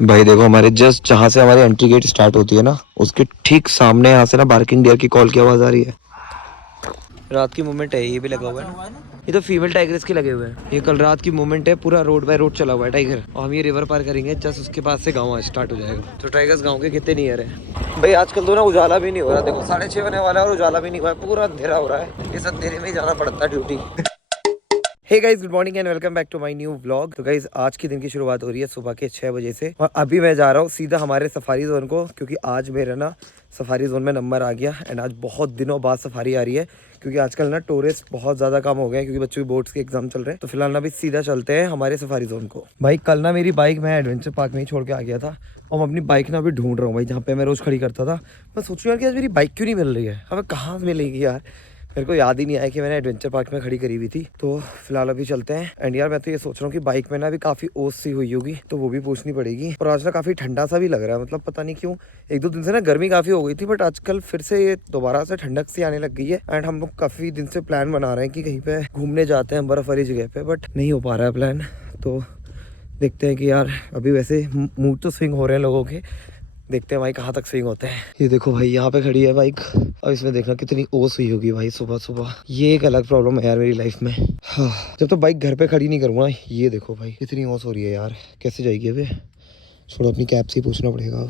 भाई देखो हमारे जस्ट जहाँ से हमारी एंट्री गेट स्टार्ट होती है ना, उसके ठीक सामने यहाँ से ना बार्किंग डियर की कॉल की आवाज आ रही है। रात की मूवमेंट है, ये भी लगा हुआ है ना। ये तो फीमेल टाइगर्स के लगे हुए हैं। ये कल रात की मूवमेंट है, पूरा रोड बाय रोड चला हुआ है टाइगर। और हम ये रिवर पार करेंगे, जस्ट उसके बाद से गाँव स्टार्ट हो जाएगा। तो टाइगर्स गाँव के कितने नियर है भाई। आजकल तो ना उजाला भी नहीं हो रहा, देखो 6:30 होने वाला है और उजाला भी नहीं हुआ है, पूरा अंधेरा हो रहा है। इस अंधेरे में ही जाना पड़ता है duty. Hey guys, good morning and welcome back to my new vlog. तो गाइस आज के दिन की शुरुआत हो रही है सुबह के 6 बजे से और अभी मैं जा रहा हूँ सीधा हमारे सफारी जोन को, क्योंकि आज मेरा ना सफारी जोन में नंबर आ गया। एंड आज बहुत दिनों बाद सफारी आ रही है, क्योंकि आजकल ना टूरिस्ट बहुत ज़्यादा कम हो गए हैं, क्योंकि बच्चों की बोर्ड्स के एग्जाम चल रहे हैं। तो फिलहाल ना भी सीधा चलते हैं हमारे सफारी जोन को। भाई कल ना मेरी बाइक मैं एडवेंचर पार्क में ही छोड़ के आ गया था और मैं अपनी बाइक ना अभी ढूंढ रहा हूँ भाई, जहाँ पे मैं रोज़ खड़ी करता था। मैं सोच रहा हूँ यार कि आज मेरी बाइक क्यों नहीं मिल रही है, हमें कहाँ मिलेगी यार। मेरे को याद ही नहीं आया कि मैंने एडवेंचर पार्क में खड़ी करी हुई थी। तो फिलहाल अभी चलते हैं। एंड यार मैं तो ये सोच रहा हूँ कि बाइक में ना भी काफ़ी ओस सी हुई होगी, तो वो भी पूछनी पड़ेगी। और आज ना काफ़ी ठंडा सा भी लग रहा है, मतलब पता नहीं क्यों। 1-2 दिन से ना गर्मी काफ़ी हो गई थी, बट आजकल फिर से ये दोबारा से ठंडक सी आने लग गई है। एंड हम लोग काफ़ी दिन से प्लान बना रहे हैं कि कहीं पे घूमने जाते हैं बर्फ़ वाली जगह पे, बट नहीं हो पा रहा है प्लान। तो देखते हैं कि यार अभी वैसे मूड तो स्विंग हो रहे हैं लोगों के, देखते हैं भाई कहाँ तक स्विंग होते हैं। ये देखो भाई यहाँ पे खड़ी है बाइक और इसमें देखना कितनी ओस हुई होगी भाई सुबह सुबह। ये एक अलग प्रॉब्लम है यार मेरी लाइफ में। हाँ, जब तो बाइक घर पे खड़ी नहीं करूँगा। ये देखो भाई कितनी ओस हो रही है यार, कैसे जाएगी अभी। छोड़ो, अपनी कैब से ही पूछना पड़ेगा अब।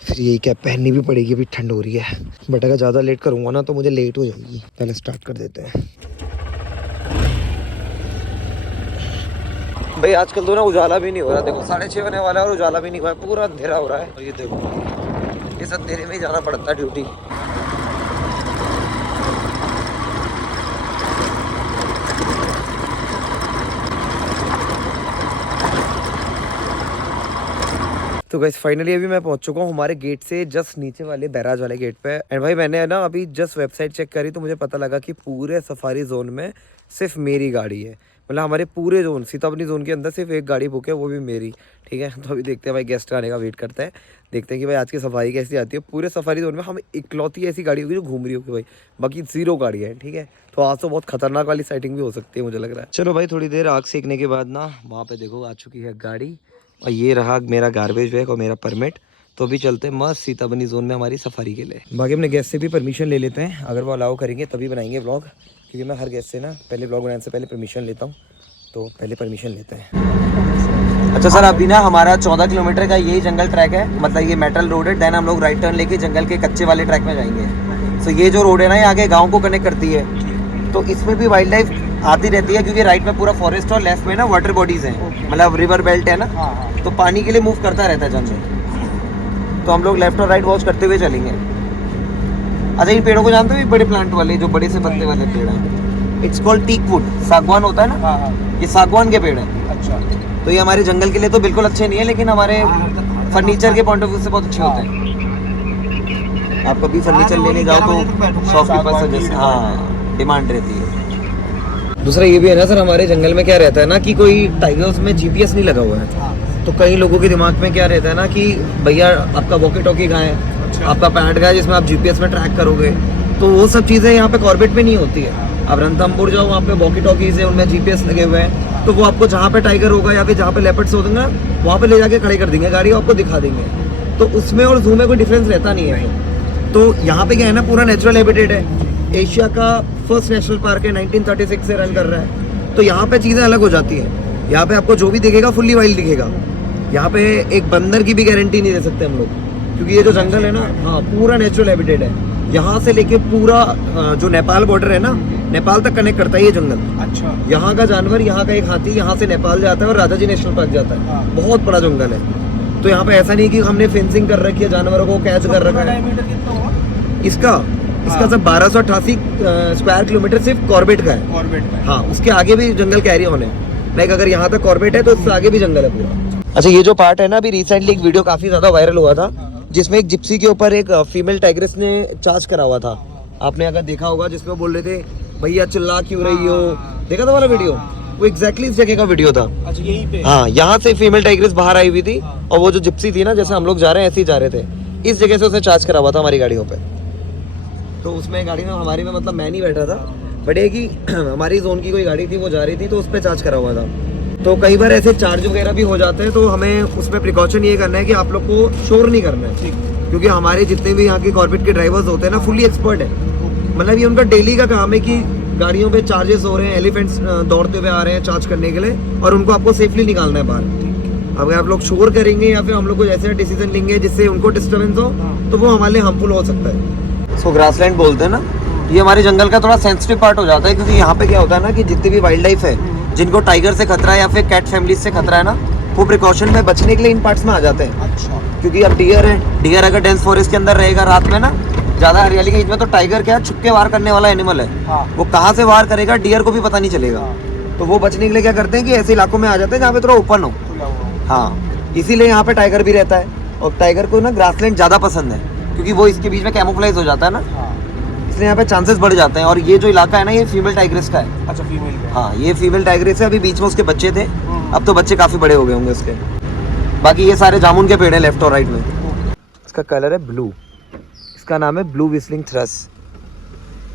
फिर यही कैब पहननी भी पड़ेगी, अभी ठंड हो रही है। बट अगर ज़्यादा लेट करूँगा ना तो मुझे लेट हो जाएगी। पहले स्टार्ट कर देते हैं भाई। आजकल तो ना उजाला भी नहीं हो रहा, देखो 6:30 होने वाला है और उजाला भी नहीं हुआ है, पूरा अंधेरा हो रहा है। और ये देखो इस अंधेरे में ही जाना पड़ता है ड्यूटी। तो गाइस फाइनली अभी मैं पहुंच चुका हूँ हमारे गेट से जस्ट नीचे वाले बैराज वाले गेट पे। एंड भाई मैंने ना अभी जस्ट वेबसाइट चेक करी तो मुझे पता लगा कि पूरे सफारी जोन में सिर्फ मेरी गाड़ी है। मतलब हमारे पूरे जोन सीताबनी जोन के अंदर सिर्फ एक गाड़ी बुक है, वो भी मेरी। ठीक है, तो अभी देखते हैं भाई, गेस्ट आने का वेट करते हैं। देखते हैं कि भाई आज की सफारी कैसी आती है। पूरे सफारी जोन में हम इकलौती ऐसी गाड़ी होगी जो घूम रही होगी भाई, बाकी 0 गाड़ी है। ठीक है, तो आज तो बहुत खतरनाक वाली साइटिंग भी हो सकती है मुझे लग रहा है। चलो भाई थोड़ी देर आग सेकने के बाद ना वहाँ पे देखो आ चुकी है गाड़ी, और ये रहा मेरा गार्बेज बैग और मेरा परमिट। तो अभी चलते हैं मस्त सीताबनी जोन में हमारी सफारी के लिए। बाकी अपने गेस्ट से भी परमिशन ले लेते हैं, अगर वो अलाउ करेंगे तभी बनाएंगे व्लॉग, क्योंकि मैं हर गेस्ट से ना पहले व्लॉग बनाने से पहले परमिशन लेता हूँ। तो पहले परमिशन लेते हैं। अच्छा सर, अभी ना हमारा 14 किलोमीटर का यही जंगल ट्रैक है, मतलब ये मेटल रोड है। देन हम लोग राइट टर्न लेके जंगल के कच्चे वाले ट्रैक में जाएंगे। तो ये जो रोड है ना, ये आगे गाँव को कनेक्ट करती है। तो इसमें भी वाइल्ड लाइफ आती रहती है, क्योंकि राइट में पूरा फॉरेस्ट और लेफ्ट में ना वाटर बॉडीज हैं, मतलब रिवर बेल्ट है ना। तो पानी के लिए मूव करता रहता है जंगल। तो हम लोग लेफ्ट और राइट वॉच करते हुए चलेंगे। अच्छा, इन पेड़ों को जानते हो, ये बड़े प्लांट वाले जो बड़े से पत्ते वाले पेड़ हैं, इट्स कॉल्ड टीक वुड। सागवान होता है ना, ये सागवान के पेड़ है। अच्छा, तो ये हमारे जंगल के लिए तो बिल्कुल अच्छे नहीं है, लेकिन हमारे फर्नीचर के पॉइंट ऑफ व्यू से बहुत अच्छे होते हैं। आप कभी फर्नीचर लेने जाओ तो शॉपकीपर से जैसे, हाँ, डिमांड रहती है। दूसरा ये भी है ना सर, हमारे जंगल में क्या रहता है ना कि कोई टाइगर्स में जीपीएस नहीं लगा हुआ है। तो कई लोगों के दिमाग में क्या रहता है ना कि भैया आपका वॉकी टॉकी कहाँ है, आपका पैंट कहाँ है जिसमें आप जीपीएस में ट्रैक करोगे। तो वो सब चीज़ें यहाँ पे कॉर्बेट में नहीं होती है। अब रणथंभौर जाओ, वहाँ पे वॉकी टॉकीज है, उनमें जीपीएस लगे हुए हैं। तो वो आपको जहाँ पे टाइगर होगा या फिर जहाँ पे लेपर्ड्स होंगे वहाँ पे ले जाके खड़े कर देंगे गाड़ी, आपको दिखा देंगे। तो उसमें और जू में कोई डिफरेंस रहता नहीं है। तो यहाँ पे क्या है ना, पूरा नेचुरल हैबिटेट है। एशिया का फर्स्ट नेशनल पार्क है, 1936 से रन कर रहा है। तो यहाँ पे चीज़ें अलग हो जाती हैं। यहाँ पे आपको जो भी दिखेगा फुल्ली वाइल्ड दिखेगा। यहाँ पे एक बंदर की भी गारंटी नहीं दे सकते हम लोग, क्योंकि ये जो जंगल है ना, हाँ, पूरा नेचुरल हैबिटेट है। यहाँ से लेके पूरा जो नेपाल बॉर्डर है ना, नेपाल तक कनेक्ट करता है ये जंगल। अच्छा, यहाँ का जानवर, यहाँ का एक हाथी यहाँ से नेपाल जाता है और राजाजी नेशनल पार्क जाता है। बहुत बड़ा जंगल है। तो यहाँ पे ऐसा नहीं कि हमने फेंसिंग कर रखी है, जानवरों को कैच कर रखा है। इसका सब 1288 स्क्वायर किलोमीटर सिर्फ कॉर्बेट का है। कॉर्बेट का, हाँ, उसके आगे भी जंगल कैरी ऑन है। लाइक अगर यहाँ तक कॉर्बेट है तो उससे आगे भी जंगल है पूरा। अच्छा, ये जो पार्ट है ना, अभी रिसेंटली एक वीडियो काफी ज्यादा वायरल हुआ था, जिसमें एक जिप्सी के ऊपर एक फीमेल टाइग्रेस ने चार्ज करा हुआ था। आपने अगर देखा होगा, जिसमें बोल रहे थे भैया चिल्ला क्यों रही हो, देखा था वाला वीडियो? वो एग्जैक्टली इस जगह का वीडियो था। अच्छा, यहीं पे? हाँ, यहाँ से फीमेल टाइग्रेस बाहर आई हुई थी और वो जो जिप्सी थी ना, जैसे हम लोग जा रहे हैं ऐसे ही जा रहे थे, इस जगह से उसने चार्ज करा हुआ था हमारी गाड़ियों पे। तो उसमें गाड़ी में हमारी में मतलब मैं नहीं बैठा था, बट ये कि हमारी जोन की कोई गाड़ी थी वो जा रही थी, तो उस पर चार्ज करा हुआ था। तो कई बार ऐसे चार्ज वगैरह भी हो जाते हैं, तो हमें उसमें प्रिकॉशन ये करना है कि आप लोग को शोर नहीं करना है, क्योंकि हमारे जितने भी यहाँ के कॉर्पोरेट के ड्राइवर्स होते हैं ना, फुली एक्सपर्ट है। मतलब ये उनका डेली का काम है कि गाड़ियों पे चार्जेस हो रहे हैं, एलिफेंट्स दौड़ते हुए आ रहे हैं चार्ज करने के लिए, और उनको आपको सेफली निकालना है बाहर। अगर आप लोग शोर करेंगे या फिर हम लोग कुछ ऐसा डिसीजन लेंगे जिससे उनको डिस्टर्बेंस हो, तो वो हमारे लिए हार्मफुल हो सकता है। इसको ग्रासलैंड बोलते हैं ना, ये हमारे जंगल का थोड़ा सेंसिटिव पार्ट हो जाता है, क्योंकि यहाँ पे क्या होता है ना कि जितनी भी वाइल्ड लाइफ है, जिनको टाइगर से खतरा है या फिर कैट फैमिली से खतरा है ना, वो प्रिकॉशन में बचने के लिए इन पार्ट्स में आ जाते हैं। अच्छा। क्योंकि अब डियर है, डियर अगर डेंस फॉरेस्ट के अंदर रहेगा रात में ना, ज़्यादा हरियाली के बीच में, तो टाइगर क्या है, छुपके वार करने वाला एनिमल है। हाँ। वो कहाँ से वार करेगा डियर को भी पता नहीं चलेगा। हाँ। तो वो बचने के लिए क्या करते हैं कि ऐसे इलाकों में आ जाते हैं जहाँ पे थोड़ा ओपन हो। हाँ, इसीलिए यहाँ पे टाइगर भी रहता है, और टाइगर को ना ग्रासलैंड ज़्यादा पसंद है, क्योंकि वो इसके बीच में कैमोफ्लाइज हो जाता है ना, इसलिए यहाँ पे चांसेस बढ़ जाते हैं। और ये जो इलाका है ना, ये फीमेल टाइग्रेस का है। अच्छा, फीमेल का। हाँ, ये फीमेल टाइग्रेस है। अभी बीच में उसके बच्चे थे, अब तो बच्चे काफ़ी बड़े हो गए होंगे उसके। बाकी ये सारे जामुन के पेड़ हैं लेफ्ट और राइट में। इसका कलर है ब्लू, इसका नाम है ब्लू व्हिस्लिंग थ्रस।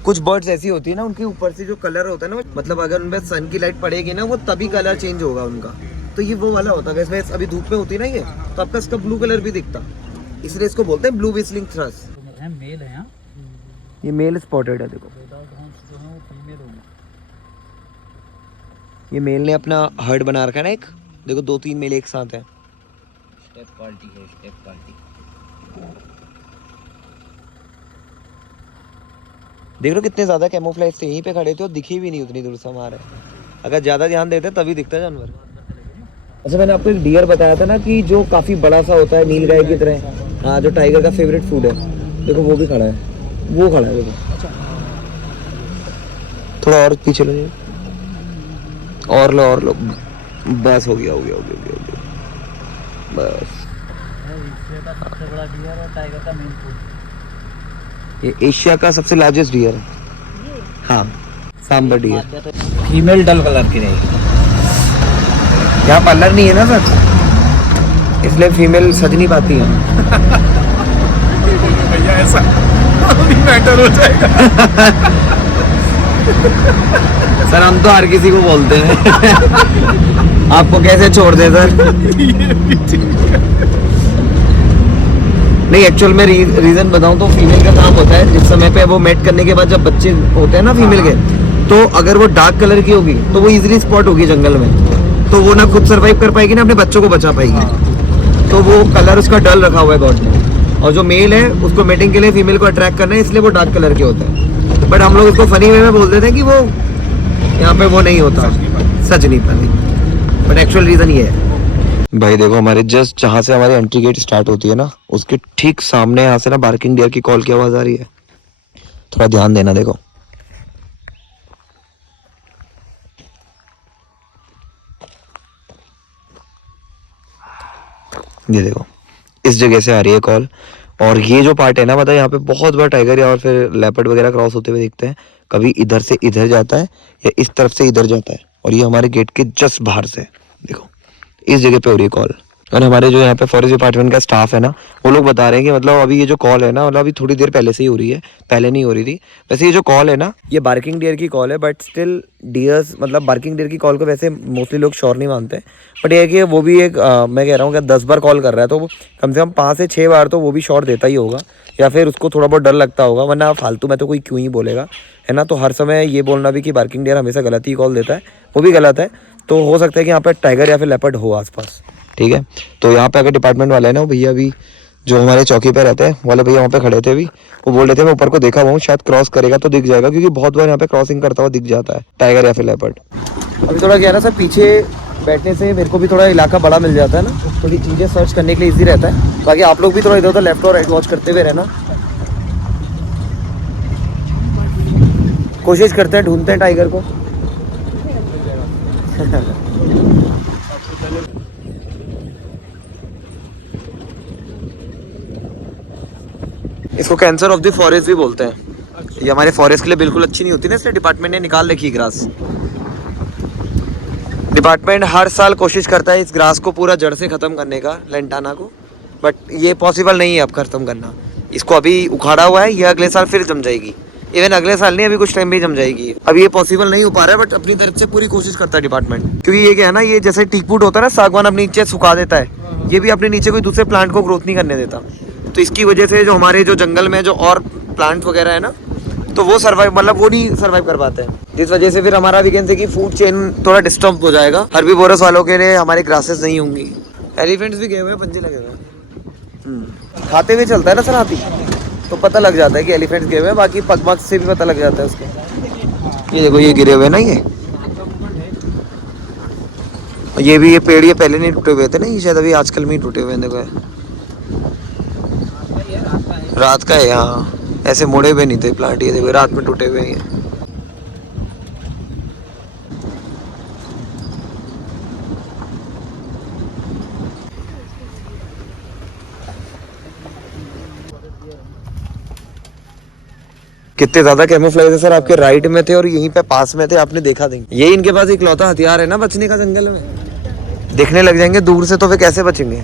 कुछ बर्ड्स ऐसी होती है ना, उनके ऊपर से जो कलर होता है ना, मतलब अगर उनमें सन की लाइट पड़ेगी ना, वो तभी कलर चेंज होगा उनका। तो ये वो वाला होता है। इसमें अभी धूप में होती है ना ये, तो आपका इसका ब्लू कलर भी दिखता, इसलिए इसको बोलते हैं ब्लू व्हिस्लिंग थ्रस। मेल है, ये मेल स्पॉटेड है, देखो ये मेल ने अपना हर्ड बना रखा है ना एक, देखो 2-3 मेल एक साथ है। स्टेप क्वालिटी है, स्टेप क्वालिटी। देख लो कितने ज्यादा कैमोफ्लेज थे, यहीं पे खड़े थे और दिखे भी नहीं उतनी दूर से हमारे। अगर ज्यादा ध्यान देते तभी दिखता जानवर। अच्छा, मैंने आपको एक डियर बताया था ना कि जो काफी बड़ा सा होता है, नील गाय की तरह। हाँ, जो टाइगर का फेवरेट फूड है, देखो वो भी खड़ा है, वो खड़ा है देखो। थोड़ा और पीछे लो, और लो और लो, बस हो गया हो गया हो गया हो गया, बस। एशिया का सबसे बड़ा डियर और टाइगर का मेन फूड। ये एशिया का सबसे लार्जेस्ट डियर है। हाँ, सांबर डियर। फीमेल डल कलर की रहेगी। यहाँ पार्लर नहीं है ना सर, इसलिए फीमेल सज नहीं पाती है। भैया ऐसा मैटर हो जाएगा। सर हम तो हर किसी को बोलते हैं। आपको कैसे छोड़ दे सर? नहीं, एक्चुअल में रीजन बताऊं तो फीमेल का काम होता है, जिस समय पे वो मेट करने के बाद जब बच्चे होते हैं ना फीमेल के, तो अगर वो डार्क कलर की होगी तो वो इजीली स्पॉट होगी जंगल में, तो वो ना खुद सरवाइव कर पाएगी ना अपने बच्चों को बचा पाएगी। तो वो कलर उसका डल रखा हुआ है गॉड ने, और जो मेल है उसको मेटिंग के लिए फीमेल को अट्रैक्ट करना है, इसलिए वो डार्क कलर के होते हैं। बट हम लोग इसको फनी वे में बोल देते हैं कि वो यहाँ पे वो नहीं होता, सच नहीं पाती, बट एक्चुअल रीजन ये है। भाई देखो, हमारे जस्ट जहाँ से हमारी एंट्री गेट स्टार्ट होती है ना, उसके ठीक सामने यहाँ से ना बार्किंग डियर की कॉल की आवाज आ रही है। थोड़ा ध्यान देना, देखो ये देखो, इस जगह से आ रही है कॉल। और ये जो पार्ट है ना, मतलब यहाँ पे बहुत बार टाइगर या और फिर लेपर्ड वगैरह क्रॉस होते हुए दिखते हैं। कभी इधर से इधर जाता है या इस तरफ से इधर जाता है, और ये हमारे गेट के जस्ट बाहर से देखो, इस जगह पे हो रही है कॉल। और हमारे जो यहाँ पे फॉरेस्ट डिपार्टमेंट का स्टाफ है ना, वो लोग बता रहे हैं कि मतलब अभी ये जो कॉल है ना, मतलब अभी थोड़ी देर पहले से ही हो रही है, पहले नहीं हो रही थी। वैसे ये जो कॉल है ना, ये बार्किंग डियर की कॉल है, बट स्टिल डियर्स, मतलब बार्किंग डियर की कॉल को वैसे मोस्टली लोग श्योर नहीं मानते। बट ये है कि वो भी एक मैं कह रहा हूँ कि 10 बार कॉल कर रहा है, तो कम से कम 5 से 6 बार तो वो भी श्योर देता ही होगा, या फिर उसको थोड़ा बहुत डर लगता होगा, वरना फालतू में तो कोई क्यों ही बोलेगा, है ना। तो हर समय ये बोलना भी कि बार्किंग डियर हमेशा गलत ही कॉल देता है, वो भी गलत है। तो हो सकता है कि यहाँ पर टाइगर या फिर लेपर्ड हो आसपास, ठीक है। तो यहाँ पे अगर डिपार्टमेंट वाले हैं ना, वो भैया अभी जो हमारे चौकी पे रहते हैं वाले भैया वहाँ पे खड़े थे, अभी वो बोल रहे थे मैं ऊपर को देखा हुआ हूँ, शायद क्रॉस करेगा तो दिख जाएगा, क्योंकि बहुत बार यहाँ पे क्रॉसिंग करता हुआ दिख जाता है टाइगर या फिर लेपर्ड। अभी थोड़ा क्या है ना सर, पीछे बैठने से मेरे को भी थोड़ा इलाका बड़ा मिल जाता है ना, थोड़ी चीज़ें सर्च करने के लिए ईजी रहता है। बाकी आप लोग भी थोड़ा इधर उधर लेफ्ट और राइट वॉच करते हुए रहना, कोशिश करते हैं, ढूंढते हैं टाइगर को। इसको कैंसर ऑफ द फॉरेस्ट भी बोलते हैं। ये हमारे फॉरेस्ट के लिए बिल्कुल अच्छी नहीं होती ना, इसलिए डिपार्टमेंट ने निकाल रखी है ग्रास। डिपार्टमेंट हर साल कोशिश करता है इस ग्रास को पूरा जड़ से ख़त्म करने का, लेंटाना को, बट ये पॉसिबल नहीं है अब ख़त्म करना। इसको अभी उखाड़ा हुआ है, ये अगले साल फिर जम जाएगी, इवन अगले साल नहीं, अभी कुछ टाइम में ही जम जाएगी। अभी ये पॉसिबल नहीं हो पा रहा है, बट अपनी तरफ से पूरी कोशिश करता है डिपार्टमेंट। क्योंकि ये क्या है ना, ये जैसे टीकवुड होता है ना, सागवान अपने नीचे सुखा देता है, ये भी अपने नीचे कोई दूसरे प्लांट को ग्रोथ नहीं करने देता। तो इसकी वजह से जो हमारे जो जंगल में जो और प्लांट वगैरह है ना, तो वो सर्वाइव, मतलब वो नहीं सर्वाइव कर पाते हैं। जिस वजह से फिर हमारा वी कैन से कि फूड चेन थोड़ा डिस्टर्ब हो जाएगा। हर्बीवोरस वालों के लिए हमारे ग्रासेस नहीं होंगी। एलिफेंट्स भी गए हुए हैं, पंजे लगे हुए हैं। खाते हुए चलता है ना सर हाथी, तो पता लग जाता है कि एलिफेंट्स गए हुए हैं। बाकी पगमग से भी पता लग जाता है उसको। ये देखो, ये गिरे हुए हैं ना, ये भी ये पेड़ ये पहले नहीं टूटे हुए थे ना, ये शायद अभी आजकल में ही टूटे हुए हैं। देखो रात का है यहाँ, ऐसे मुड़े हुए नहीं थे प्लांट, ये देखो रात में टूटे हुए हैं। कितने ज्यादा कैमोफ्लेज है सर, आपके राइट में थे और यहीं पे पास में थे, आपने देखा नहीं। ये इनके पास इकलौता हथियार है ना बचने का जंगल में। देखने लग जाएंगे दूर से तो फिर कैसे बचेंगे।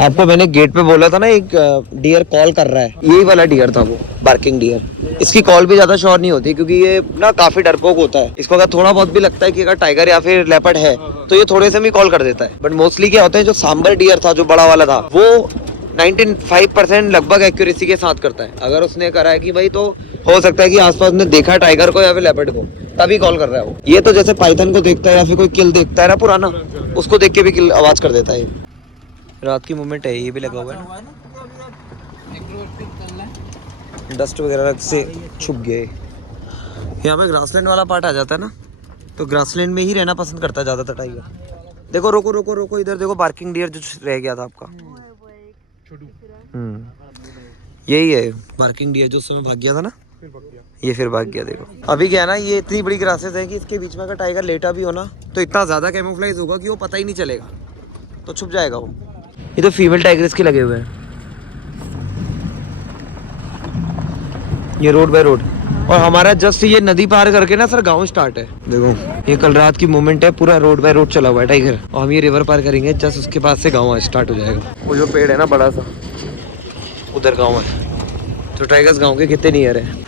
आपको मैंने गेट पे बोला था ना, एक डियर कॉल कर रहा है, यही वाला डियर था वो, बार्किंग डियर। इसकी कॉल भी ज्यादा श्योर नहीं होती, क्योंकि ये ना काफी डरपोक होता है। इसको अगर थोड़ा बहुत भी लगता है कि अगर टाइगर या फिर लेपर्ड है, तो ये थोड़े से भी कॉल कर देता है। बट मोस्टली क्या होता है, जो सांबर डियर था, जो बड़ा वाला था, वो 95% लगभग एक्यूरेसी के साथ करता है। अगर उसने करा है कि भाई, तो हो सकता है कि आसपास ने देखा टाइगर को या फिर लेपर्ड को, तभी कॉल कर रहा है वो। ये तो जैसे पाइथन को देखता है या फिर कोई किल देखता है ना पुराना, उसको देख के भी किल आवाज कर देता है। रात की मूवमेंट है, ये भी लगा हुआ है, डस्ट वगैरह से छुप गए। यहाँ पे ग्रासलैंड वाला पार्ट आ जाता है ना, तो ग्रासलैंड में ही रहना पसंद करता है ज्यादातर टाइगर। देखो रोको रोको रोको, इधर देखो बार्किंग डियर जो रह गया था आपका। यही है बार्किंग डियर जो उस समय भाग गया था ना, ये फिर भाग गया। देखो अभी क्या है ना, ये इतनी बड़ी ग्रासेस है कि इसके बीच में अगर टाइगर लेटा भी हो ना, तो इतना ज्यादा कैमोफ्लेज होगा कि वो पता ही नहीं चलेगा, तो छुप जाएगा वो। ये तो फीमेल टाइगर्स के लगे हुए हैं, ये रोड बाय रोड। और हमारा जस्ट ये नदी पार करके ना सर गांव स्टार्ट है। देखो ये कल रात की मोमेंट है, पूरा रोड बाय रोड चला हुआ है टाइगर। और हम ये रिवर पार करेंगे, जस्ट उसके पास से गांव स्टार्ट हो जाएगा। वो जो पेड़ है ना बड़ा सा, उधर गांव है। तो टाइगर्स गांव के कितने नियर है।